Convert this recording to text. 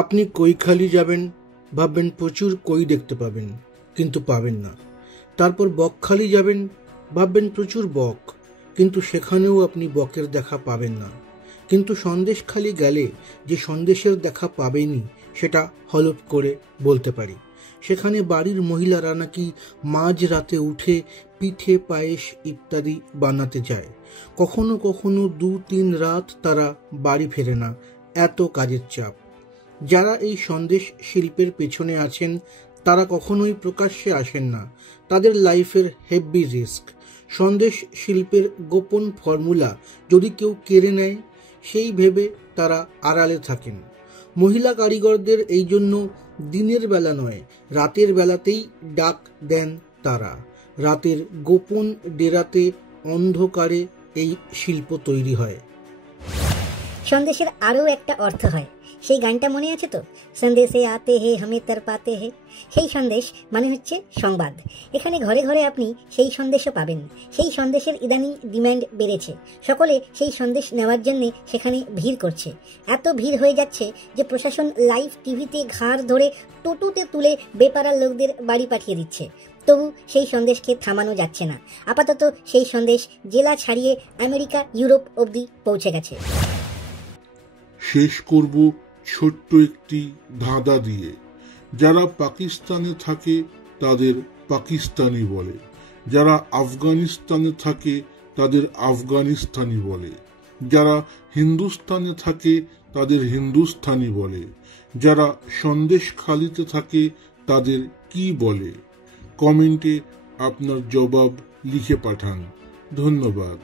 আপনি কৈখালি যাবেন, ভাববেন প্রচুর কই দেখতে পাবেন, কিন্তু পাবেন না। তারপর বকখালি যাবেন, ভাববেন প্রচুর বক, কিন্তু সেখানেও আপনি বকের দেখা পাবেন না। কিন্তু সন্দেশখালি গেলে যে সন্দেশের দেখা পাবেনই সেটা হলফ করে বলতে পারি। সেখানে বাড়ির মহিলারা নাকি মাঝ রাতে উঠে পিঠে পায়েস ইত্যাদি বানাতে যায়। কখনো কখনো 2-3 রাত তারা বাড়ি ফেরে না, এত কাজের চাপ। যারা এই সন্দেশ শিল্পের পেছনে আছেন তারা কখনোই প্রকাশ্যে আসেন না। তাদের লাইফের হেভি রিস্ক। সন্দেশ শিল্পের গোপন ফর্মুলা যদি কেউ কেড়ে নেয় সেই ভেবে তারা আড়ালে থাকেন। মহিলা কারিগরদের এই জন্য দিনের বেলা নয়, রাতের বেলাতেই ডাক দেন তারা। রাতের গোপন ডেরাতে অন্ধকারে এই শিল্প তৈরি হয়। সন্দেশের আরও একটা অর্থ হয়, সেই গানটা মনে আছে তো, সন্দেশে আতে হে হামে তার পাতে হে। সেই সন্দেশ মানে হচ্ছে সংবাদ। এখানে ঘরে ঘরে আপনি সেই সন্দেশও পাবেন। সেই সন্দেশের ইদানিং ডিম্যান্ড বেড়েছে, সকলে সেই সন্দেশ নেওয়ার জন্যে সেখানে ভিড় করছে। এত ভিড় হয়ে যাচ্ছে যে প্রশাসন লাইভ টিভিতে ঘাড় ধরে টোটোতে তুলে বেপাড়ার লোকদের বাড়ি পাঠিয়ে দিচ্ছে। তবু সেই সন্দেশকে থামানো যাচ্ছে না। আপাতত সেই সন্দেশ জেলা ছাড়িয়ে আমেরিকা, ইউরোপ অবধি পৌঁছে গেছে। শেষ করব ছোট্ট একটি ধাঁধা দিয়ে। যারা পাকিস্তানে থাকে তাদের পাকিস্তানি বলে, যারা আফগানিস্তানে থাকে তাদের আফগানিস্তানি বলে, যারা হিন্দুস্তানে থাকে তাদের হিন্দুস্তানি বলে, যারা সন্দেশখালিতে থাকে তাদের কি বলে? কমেন্টে আপনার জবাব লিখে পাঠান। ধন্যবাদ।